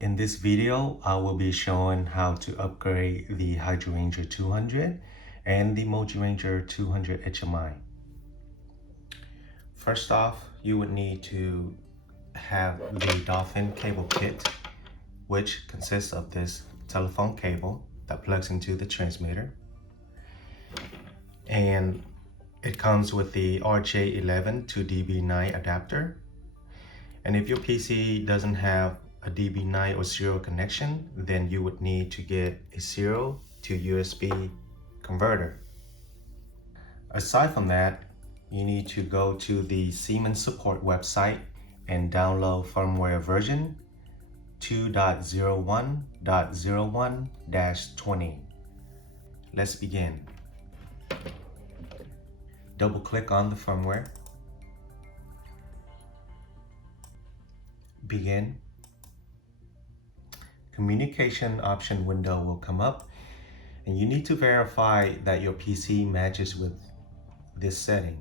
In this video, I will be showing how to upgrade the HydroRanger 200 and the MultiRanger 200 HMI. First off, you would need to have the Dolphin cable kit, which consists of this telephone cable that plugs into the transmitter. And it comes with the RJ11 to DB9 adapter. And if your PC doesn't have a DB9 or serial connection, then you would need to get a serial to USB converter. Aside from that, you need to go to the Siemens support website and download firmware version 2.01.01-20. Let's begin. Double click on the firmware. Begin. Communication option window will come up, and you need to verify that your PC matches with this setting.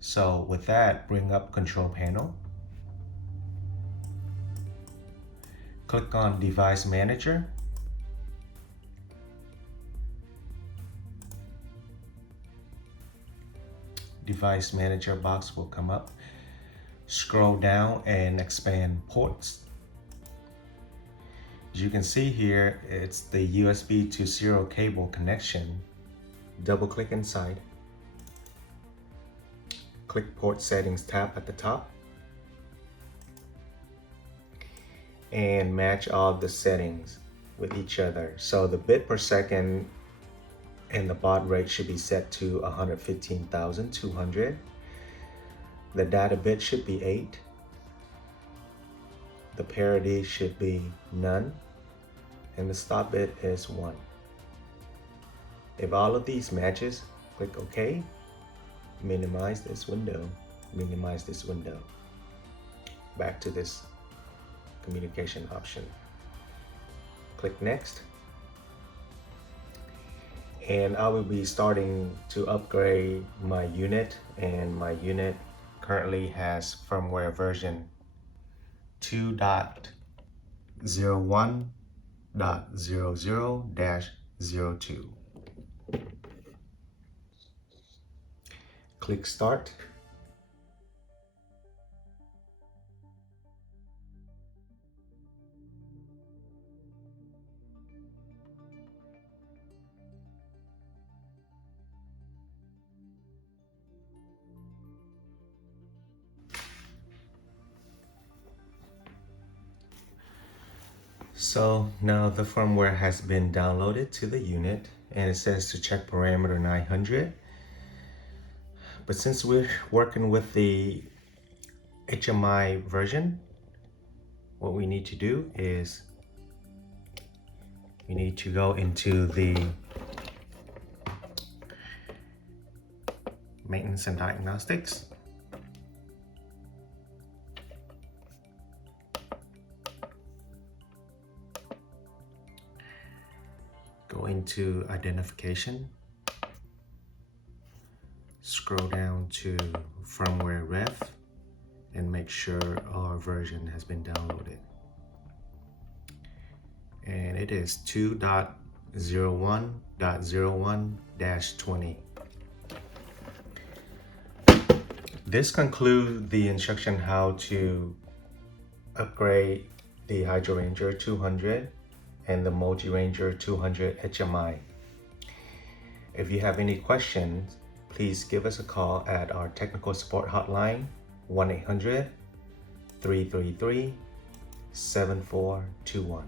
So with that, bring up Control Panel. Click on Device Manager. Device Manager box will come up. Scroll down and expand ports. As you can see here, it's the USB to serial cable connection. Double click inside. Click Port Settings tab at the top. And match all the settings with each other. So the bit per second and the baud rate should be set to 115,200. The data bit should be 8. The parity should be none. And the stop bit is 1. If all of these matches, click OK. Minimize this window. Minimize this window. Back to this communication option. Click Next. And I will be starting to upgrade my unit, and my unit currently has firmware version 2.01.00-02. Click Start. So now the firmware has been downloaded to the unit, and it says to check parameter 900. But since we're working with the HMI version, what we need to do is we need to go into the maintenance and diagnostics. Go into identification. Scroll down to firmware ref and make sure our version has been downloaded. And it is 2.01.01-20. This concludes the instruction how to upgrade the HydroRanger 200 and the MultiRanger 200 HMI. If you have any questions, please give us a call at our technical support hotline, 1-800-333-7421.